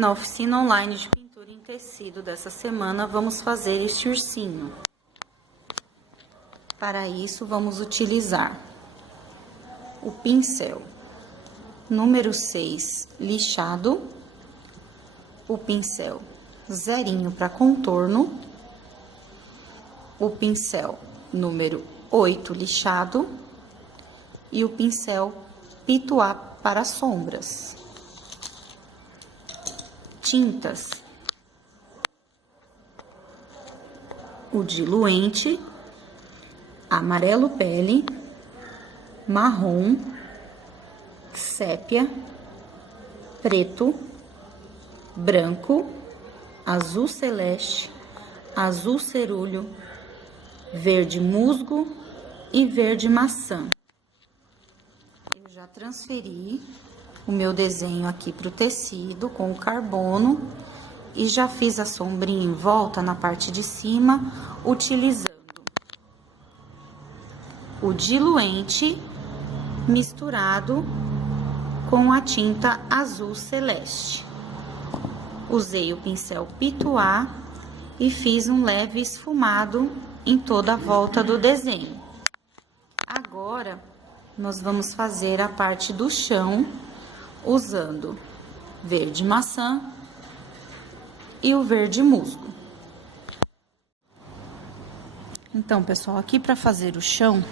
Na oficina online de pintura em tecido dessa semana, vamos fazer este ursinho. Para isso, vamos utilizar o pincel número 6 lixado, o pincel zerinho para contorno, o pincel número 8 lixado e o pincel pituá para sombras. Tintas: o diluente, amarelo pele, marrom, sépia, preto, branco, azul celeste, azul cerúleo, verde musgo e verde maçã. Eu já transferi o meu desenho aqui para o tecido com o carbono e já fiz a sombrinha em volta na parte de cima, utilizando o diluente misturado com a tinta azul celeste. Usei o pincel pituá e fiz um leve esfumado em toda a volta do desenho. Agora, nós vamos fazer a parte do chão usando verde maçã e o verde musgo. Então, pessoal, aqui para fazer o chão,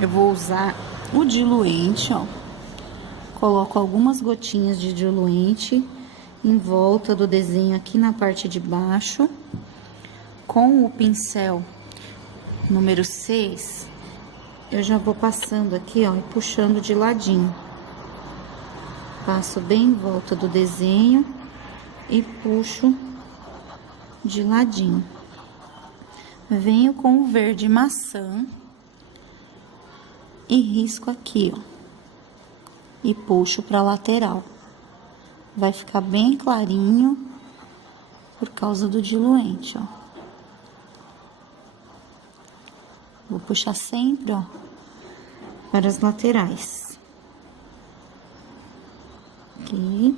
eu vou usar o diluente, ó. Coloco algumas gotinhas de diluente em volta do desenho aqui na parte de baixo. Com o pincel número 6, eu já vou passando aqui, ó, e puxando de ladinho. Passo bem em volta do desenho e puxo de ladinho. Venho com o verde maçã e risco aqui, ó, e puxo pra lateral. Vai ficar bem clarinho por causa do diluente, ó. Vou puxar sempre, ó, para as laterais. Aqui.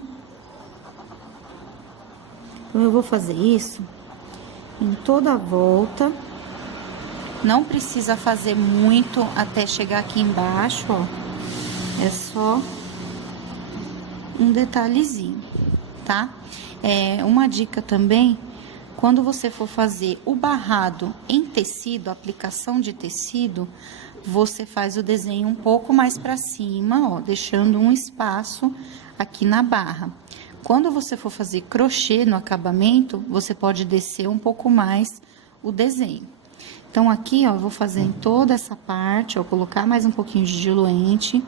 Então, eu vou fazer isso em toda a volta. Não precisa fazer muito até chegar aqui embaixo, ó. É só um detalhezinho, tá? Uma dica também, quando você for fazer o barrado em tecido, aplicação de tecido, você faz o desenho um pouco mais para cima, ó, deixando um espaço aqui na barra. Quando você for fazer crochê no acabamento, você pode descer um pouco mais o desenho. Então, aqui, ó, eu vou fazer em toda essa parte, ó, colocar mais um pouquinho de diluente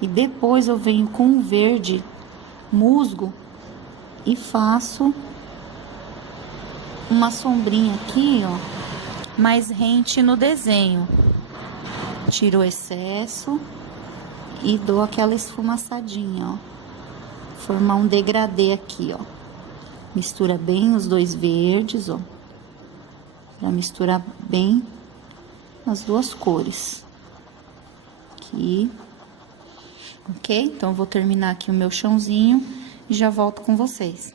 e depois eu venho com o verde musgo e faço uma sombrinha aqui, ó, mais rente no desenho. Tiro o excesso e dou aquela esfumaçadinha, ó. Formar um degradê aqui, ó. Mistura bem os dois verdes, ó. Pra misturar bem as duas cores. Aqui. Ok? Então, eu vou terminar aqui o meu chãozinho e já volto com vocês.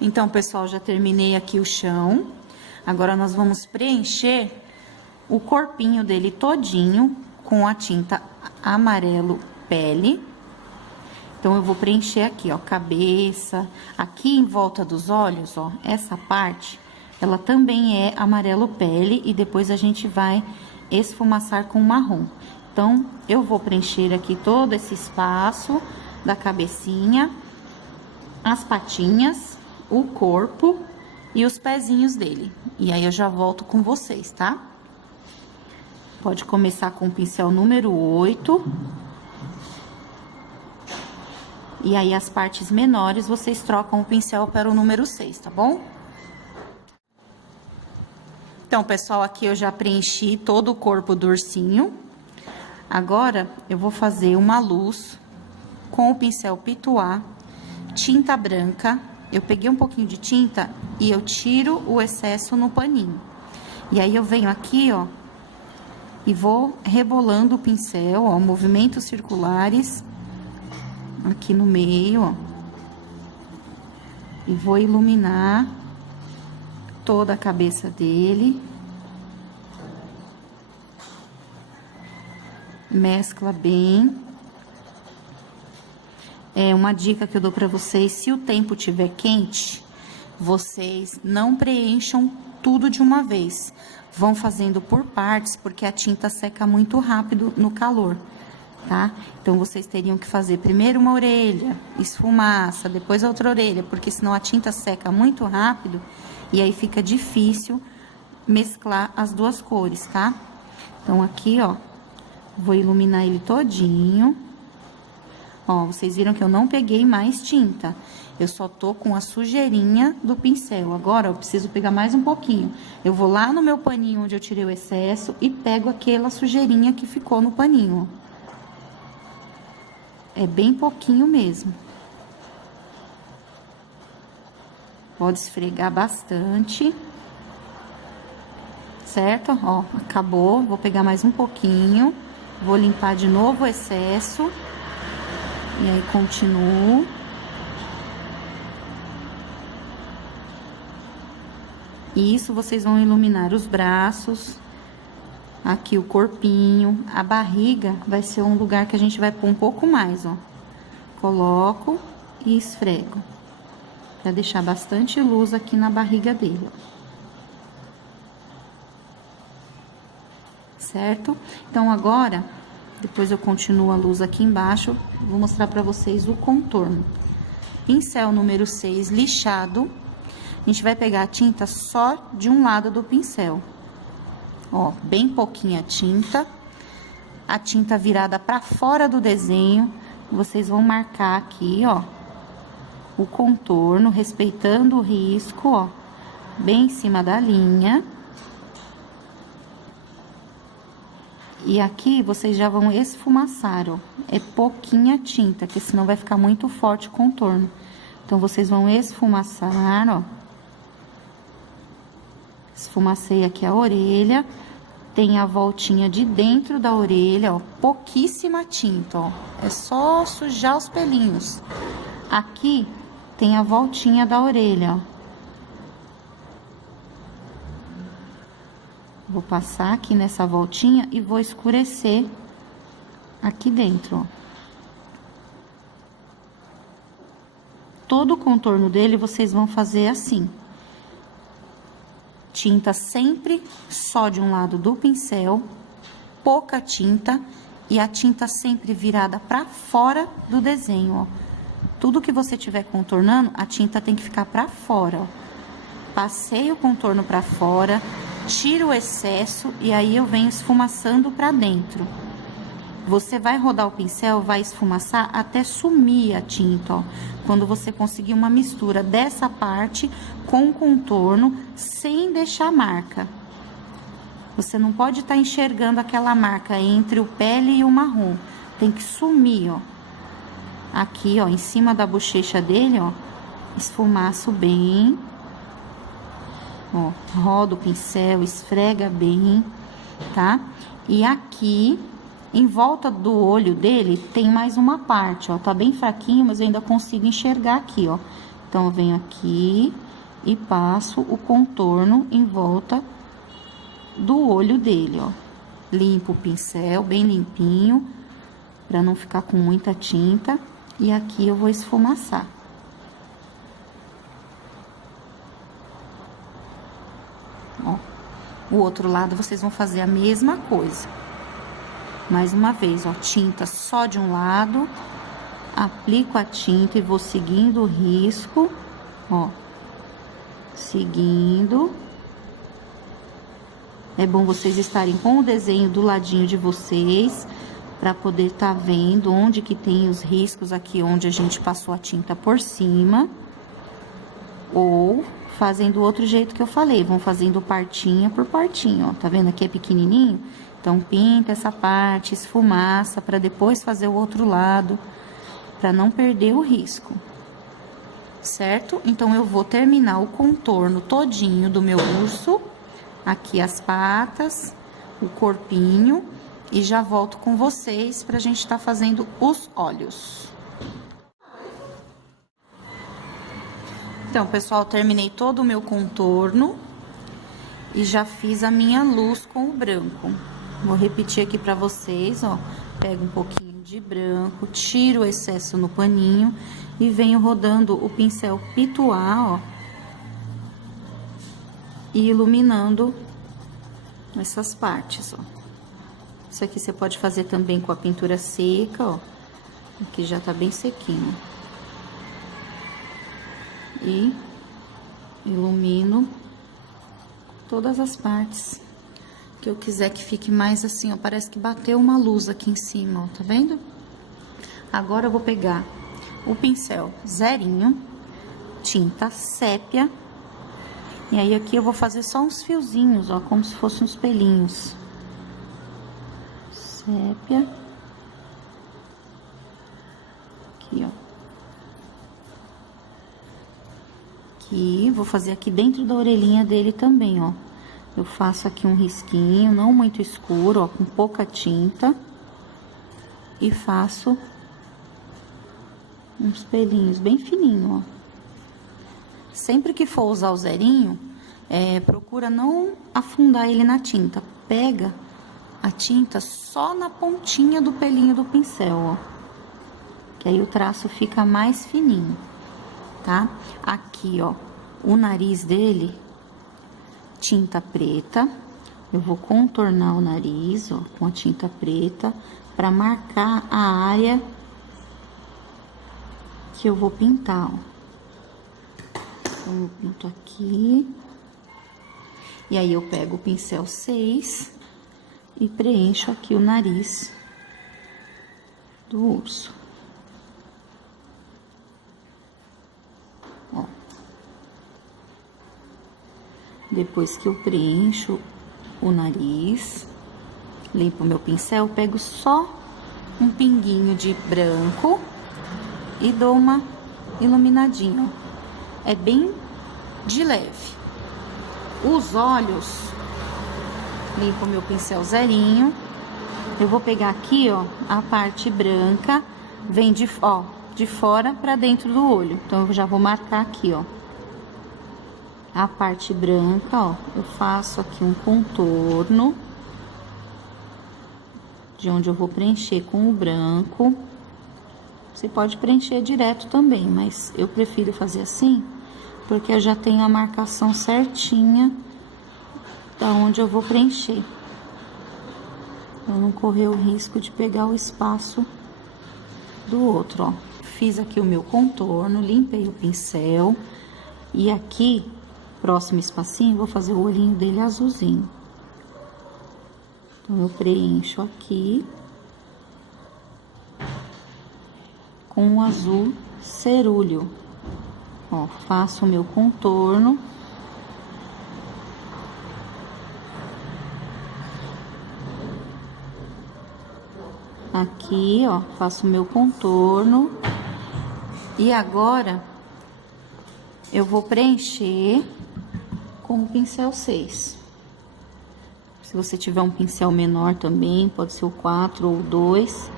Então, pessoal, já terminei aqui o chão. Agora, nós vamos preencher o corpinho dele todinho com a tinta amarelo pele. Então, eu vou preencher aqui, ó, cabeça, aqui em volta dos olhos, ó, essa parte, ela também é amarelo pele e depois a gente vai esfumaçar com marrom. Então, eu vou preencher aqui todo esse espaço da cabecinha, as patinhas, o corpo e os pezinhos dele. E aí, eu já volto com vocês, tá? Pode começar com o pincel número 8. E aí, as partes menores, vocês trocam o pincel para o número 6, tá bom? Então, pessoal, aqui eu já preenchi todo o corpo do ursinho. Agora, eu vou fazer uma luz com o pincel pituá, tinta branca. Eu peguei um pouquinho de tinta e eu tiro o excesso no paninho. E aí, eu venho aqui, ó, e vou rebolando o pincel, ó, movimentos circulares aqui no meio, ó. E vou iluminar toda a cabeça dele. Mescla bem. É uma dica que eu dou pra vocês: se o tempo estiver quente, vocês não preencham tudo de uma vez. Vão fazendo por partes, porque a tinta seca muito rápido no calor, tá? Então, vocês teriam que fazer primeiro uma orelha, esfumaça, depois a outra orelha, porque senão a tinta seca muito rápido e aí fica difícil mesclar as duas cores, tá? Então, aqui, ó, vou iluminar ele todinho. Ó, vocês viram que eu não peguei mais tinta. Eu só tô com a sujeirinha do pincel. Agora, eu preciso pegar mais um pouquinho. Eu vou lá no meu paninho onde eu tirei o excesso e pego aquela sujeirinha que ficou no paninho. É bem pouquinho mesmo. Pode esfregar bastante. Certo? Ó, acabou. Vou pegar mais um pouquinho. Vou limpar de novo o excesso. E aí, continuo. E isso vocês vão iluminar os braços, aqui o corpinho, a barriga vai ser um lugar que a gente vai pôr um pouco mais, ó. Coloco e esfrego, pra deixar bastante luz aqui na barriga dele, ó. Certo? Então, agora, depois eu continuo a luz aqui embaixo, vou mostrar pra vocês o contorno. Pincel número 6, lixado. A gente vai pegar a tinta só de um lado do pincel. Ó, bem pouquinha tinta. A tinta virada pra fora do desenho. Vocês vão marcar aqui, ó, o contorno, respeitando o risco, ó, bem em cima da linha. E aqui vocês já vão esfumaçar, ó. É pouquinha tinta, que senão vai ficar muito forte o contorno. Então, vocês vão esfumaçar, ó. Esfumacei aqui a orelha. Tem a voltinha de dentro da orelha, ó. Pouquíssima tinta, ó. É só sujar os pelinhos. Aqui tem a voltinha da orelha, ó. Vou passar aqui nessa voltinha e vou escurecer aqui dentro, ó. Todo o contorno dele vocês vão fazer assim. Tinta sempre só de um lado do pincel, pouca tinta e a tinta sempre virada pra fora do desenho, ó. Tudo que você tiver contornando, a tinta tem que ficar pra fora, ó. Passei o contorno pra fora, tiro o excesso e aí eu venho esfumaçando pra dentro. Você vai rodar o pincel, vai esfumaçar até sumir a tinta, ó. Quando você conseguir uma mistura dessa parte com o contorno, sem deixar marca. Você não pode estar enxergando aquela marca entre o pele e o marrom. Tem que sumir, ó. Aqui, ó, em cima da bochecha dele, ó, esfumaço bem. Ó, roda o pincel, esfrega bem, tá? E aqui, em volta do olho dele, tem mais uma parte, ó. Tá bem fraquinho, mas eu ainda consigo enxergar aqui, ó. Então, eu venho aqui e passo o contorno em volta do olho dele, ó. Limpo o pincel bem limpinho, pra não ficar com muita tinta. E aqui eu vou esfumaçar. Ó. O outro lado, vocês vão fazer a mesma coisa. Mais uma vez, ó, tinta só de um lado, aplico a tinta e vou seguindo o risco, ó, seguindo. É bom vocês estarem com o desenho do ladinho de vocês, para poder tá vendo onde que tem os riscos aqui, onde a gente passou a tinta por cima. Ou fazem do outro jeito que eu falei, vão fazendo partinha por partinha, ó, tá vendo? Aqui é pequenininho. Então, pinta essa parte, esfumaça, para depois fazer o outro lado, para não perder o risco, certo? Então, eu vou terminar o contorno todinho do meu urso, aqui as patas, o corpinho, e já volto com vocês pra gente estar fazendo os olhos. Então, pessoal, terminei todo o meu contorno e já fiz a minha luz com o branco. Vou repetir aqui pra vocês, ó. Pego um pouquinho de branco, tiro o excesso no paninho e venho rodando o pincel pituá, ó. E iluminando essas partes, ó. Isso aqui você pode fazer também com a pintura seca, ó. Aqui já tá bem sequinho. E ilumino todas as partes que eu quiser que fique mais assim, ó, parece que bateu uma luz aqui em cima, ó, tá vendo? Agora eu vou pegar o pincel zerinho, tinta sépia, e aí aqui eu vou fazer só uns fiozinhos, ó, como se fossem uns pelinhos. Sépia. Aqui, ó. Aqui, vou fazer aqui dentro da orelhinha dele também, ó. Eu faço aqui um risquinho, não muito escuro, ó, com pouca tinta. E faço uns pelinhos bem fininhos, ó. Sempre que for usar o zerinho, procura não afundar ele na tinta. Pega a tinta só na pontinha do pelinho do pincel, ó. Que aí o traço fica mais fininho, tá? Aqui, ó, o nariz dele, tinta preta. Eu vou contornar o nariz, ó, com a tinta preta, pra marcar a área que eu vou pintar, ó. Então, eu pinto aqui. E aí, eu pego o pincel 6 e preencho aqui o nariz do urso. Ó. Depois que eu preencho o nariz, limpo o meu pincel, pego só um pinguinho de branco e dou uma iluminadinha, ó. É bem de leve. Os olhos, limpo o meu pincel zerinho. Eu vou pegar aqui, ó, a parte branca, vem de fora pra dentro do olho. Então, eu já vou marcar aqui, ó. A parte branca, ó, eu faço aqui um contorno, de onde eu vou preencher com o branco. Você pode preencher direto também, mas eu prefiro fazer assim, porque eu já tenho a marcação certinha da onde eu vou preencher. Pra não correr o risco de pegar o espaço do outro, ó. Fiz aqui o meu contorno, limpei o pincel. E aqui, próximo espacinho, vou fazer o olhinho dele azulzinho. Então, eu preencho aqui com um azul cerúleo. Ó, faço o meu contorno. Aqui, ó, faço o meu contorno. E agora, eu vou preencher com o pincel 6. Se você tiver um pincel menor também, pode ser o 4 ou o 2,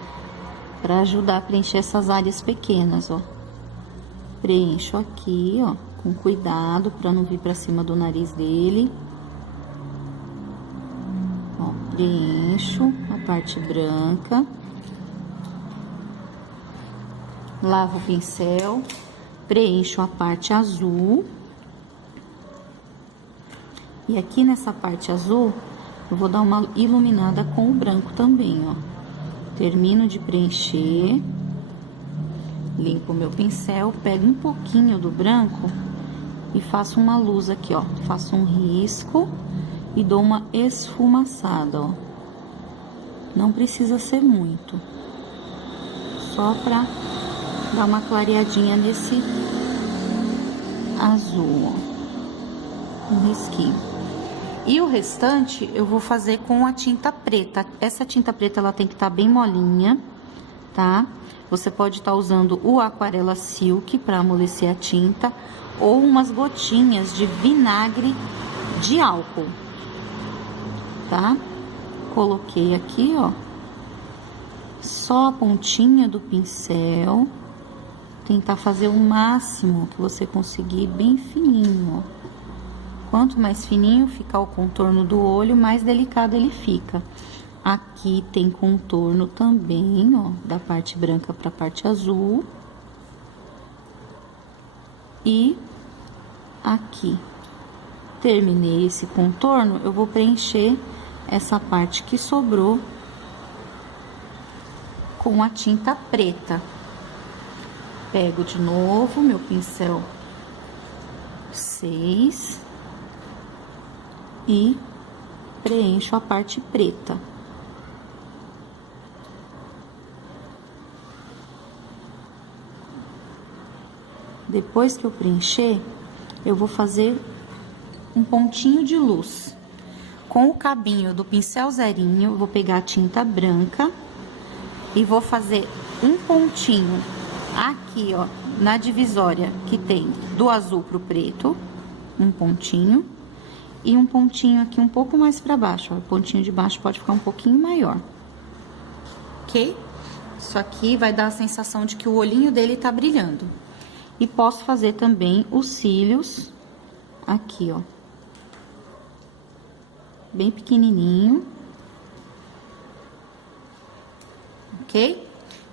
para ajudar a preencher essas áreas pequenas, ó. Preencho aqui, ó, com cuidado, para não vir para cima do nariz dele. Ó, preencho a parte branca. Lavo o pincel, preencho a parte azul. E aqui nessa parte azul, eu vou dar uma iluminada com o branco também, ó. Termino de preencher. Limpo o meu pincel, pego um pouquinho do branco e faço uma luz aqui, ó. Faço um risco e dou uma esfumaçada, ó. Não precisa ser muito. Só pra dar uma clareadinha nesse azul, ó. Um risquinho. E o restante eu vou fazer com a tinta preta. Essa tinta preta, ela tem que estar bem molinha, tá? Você pode estar usando o Aquarela Silk para amolecer a tinta, ou umas gotinhas de vinagre de álcool, tá? Coloquei aqui, ó, só a pontinha do pincel, tentar fazer o máximo que você conseguir, bem fininho, ó. Quanto mais fininho ficar o contorno do olho, mais delicado ele fica. Aqui tem contorno também, ó, da parte branca pra parte azul. E aqui. Terminei esse contorno, eu vou preencher essa parte que sobrou com a tinta preta. Pego de novo meu pincel 6 e preencho a parte preta. Depois que eu preencher, eu vou fazer um pontinho de luz. Com o cabinho do pincel zerinho, eu vou pegar a tinta branca e vou fazer um pontinho aqui, ó, na divisória que tem do azul pro preto, um pontinho, e um pontinho aqui um pouco mais pra baixo, ó, o pontinho de baixo pode ficar um pouquinho maior, ok? Isso aqui vai dar a sensação de que o olhinho dele tá brilhando. E posso fazer também os cílios aqui, ó, bem pequenininho, ok?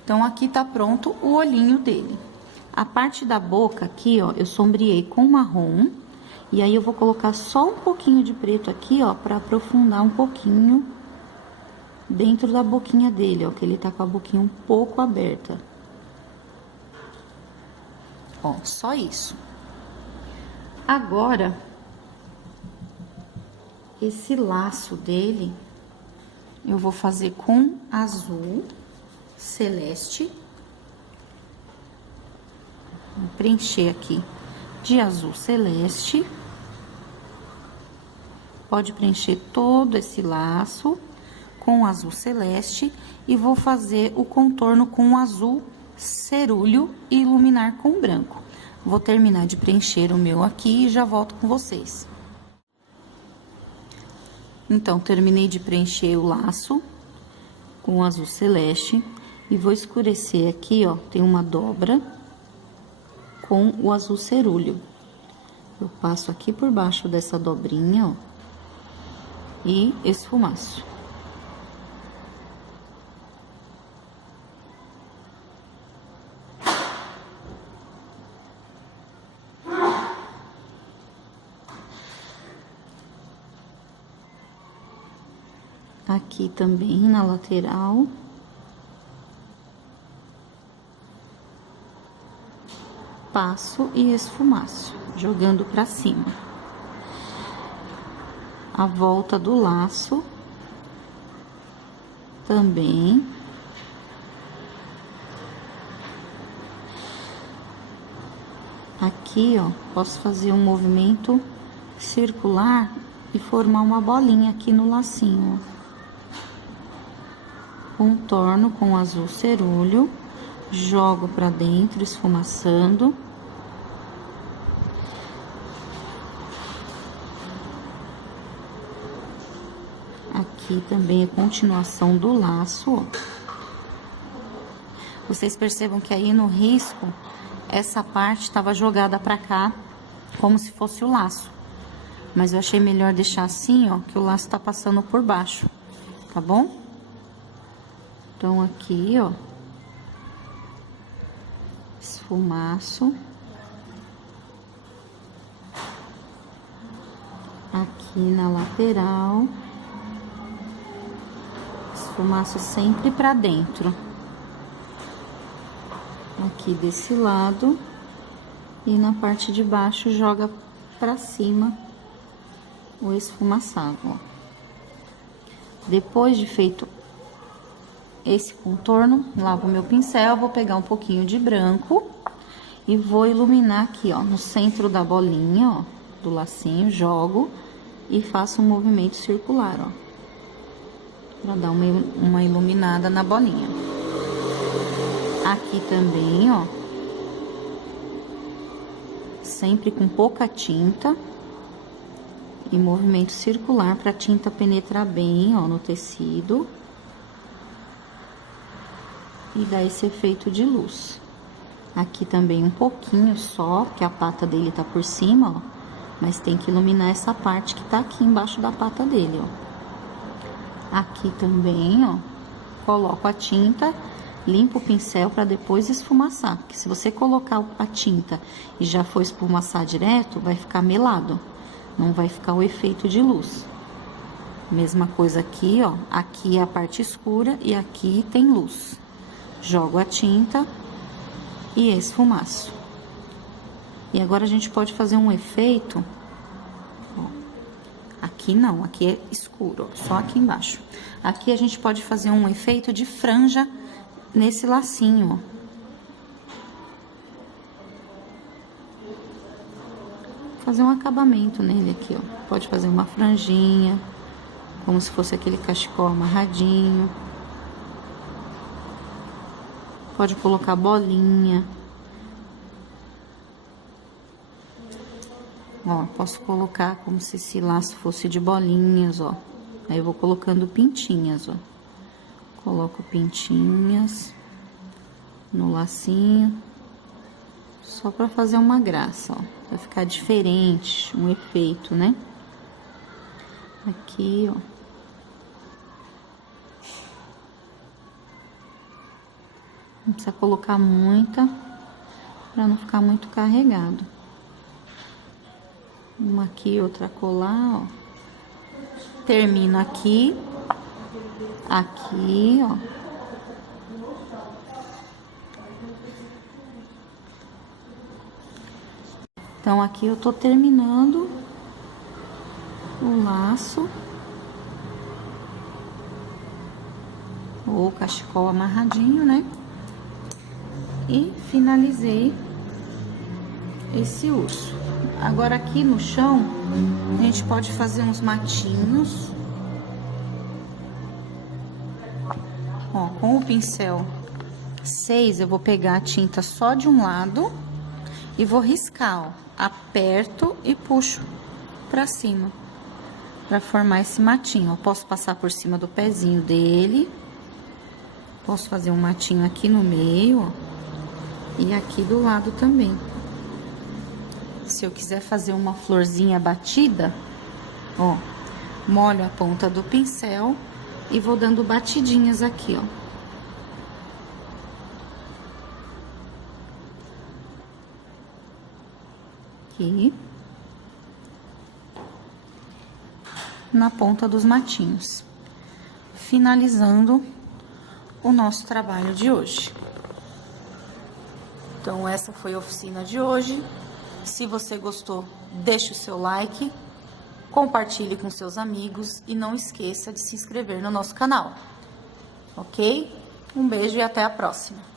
Então, aqui tá pronto o olhinho dele. A parte da boca aqui, ó, eu sombreei com marrom. E aí, eu vou colocar só um pouquinho de preto aqui, ó, pra aprofundar um pouquinho dentro da boquinha dele, ó, que ele tá com a boquinha um pouco aberta. Ó, só isso. Agora, esse laço dele, eu vou fazer com azul celeste. Vou preencher aqui de azul celeste. Pode preencher todo esse laço com azul celeste e vou fazer o contorno com azul cerúleo e iluminar com branco. Vou terminar de preencher o meu aqui e já volto com vocês. Então, terminei de preencher o laço com azul celeste e vou escurecer aqui, ó, tem uma dobra com o azul cerúleo. Eu passo aqui por baixo dessa dobrinha, ó, e esfumaço. Aqui também na lateral. Passo e esfumaço, jogando pra cima. A volta do laço também. Aqui, ó, posso fazer um movimento circular e formar uma bolinha aqui no lacinho, ó. Contorno com azul cerúleo, jogo pra dentro, esfumaçando. Aqui também é continuação do laço, ó. Vocês percebam que aí no risco, essa parte estava jogada pra cá, como se fosse o laço. Mas eu achei melhor deixar assim, ó, que o laço tá passando por baixo, tá bom? Então, aqui, ó, esfumaço. Aqui na lateral. Esfumaço sempre pra dentro. Aqui desse lado. E na parte de baixo, joga pra cima o esfumaçado, ó. Depois de feito esse contorno, lavo meu pincel, vou pegar um pouquinho de branco e vou iluminar aqui, ó, no centro da bolinha, ó, do lacinho, jogo e faço um movimento circular, ó, pra dar uma iluminada na bolinha. Aqui também, ó, sempre com pouca tinta e movimento circular pra tinta penetrar bem, ó, no tecido. E dá esse efeito de luz. Aqui também um pouquinho só, que a pata dele tá por cima, ó. Mas tem que iluminar essa parte que tá aqui embaixo da pata dele, ó. Aqui também, ó, coloco a tinta, limpo o pincel para depois esfumaçar. Porque se você colocar a tinta e já for esfumaçar direto, vai ficar melado. Não vai ficar o efeito de luz. Mesma coisa aqui, ó. Aqui é a parte escura e aqui tem luz. Jogo a tinta e esfumaço. E agora a gente pode fazer um efeito, ó. Aqui não, aqui é escuro, ó, só aqui embaixo. Aqui a gente pode fazer um efeito de franja nesse lacinho, ó. Fazer um acabamento nele aqui, ó. Pode fazer uma franjinha, como se fosse aquele cachecol amarradinho. Pode colocar bolinha. Ó, posso colocar como se esse laço fosse de bolinhas, ó. Aí eu vou colocando pintinhas, ó. Coloco pintinhas no lacinho. Só pra fazer uma graça, ó. Vai ficar diferente, um efeito, né? Aqui, ó. Não precisa colocar muita, pra não ficar muito carregado. Uma aqui, outra colar, ó. Termino aqui. Aqui, ó. Então, aqui eu tô terminando o laço. Ou cachecol amarradinho, né? E finalizei esse urso. Agora, aqui no chão, a gente pode fazer uns matinhos. Ó, com o pincel 6, eu vou pegar a tinta só de um lado e vou riscar, ó. Aperto e puxo pra cima, pra formar esse matinho. Eu posso passar por cima do pezinho dele. Posso fazer um matinho aqui no meio, ó. E aqui do lado também. Se eu quiser fazer uma florzinha batida, ó, molho a ponta do pincel e vou dando batidinhas aqui, ó. Aqui. Na ponta dos matinhos. Finalizando o nosso trabalho de hoje. Então, essa foi a oficina de hoje. Se você gostou, deixe o seu like, compartilhe com seus amigos e não esqueça de se inscrever no nosso canal, ok? Um beijo e até a próxima!